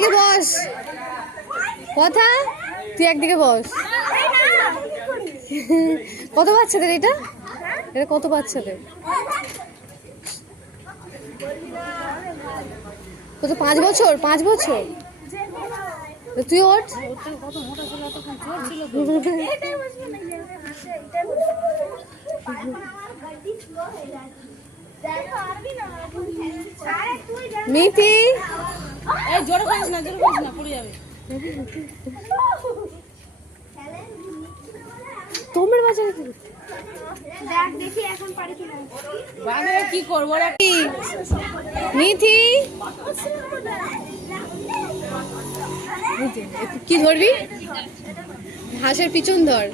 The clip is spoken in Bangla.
একদিকে বস। কথা, তুই একদিকে বস। কত বাচ্চাদের এটা? এটা কত বাচ্চাদের? কত, 5 বছর? 5 বছর? তুই ওঠ। মিথি, জোরে করিস না, জোরে করিস না, পড়ে যাবে। তোমার বাজারে কি? দেখ দেখি এখন পারি কিনা। বাজারে কি করবো রে? মিথি, কি ধরবি? হাঁসের পিছন ধর।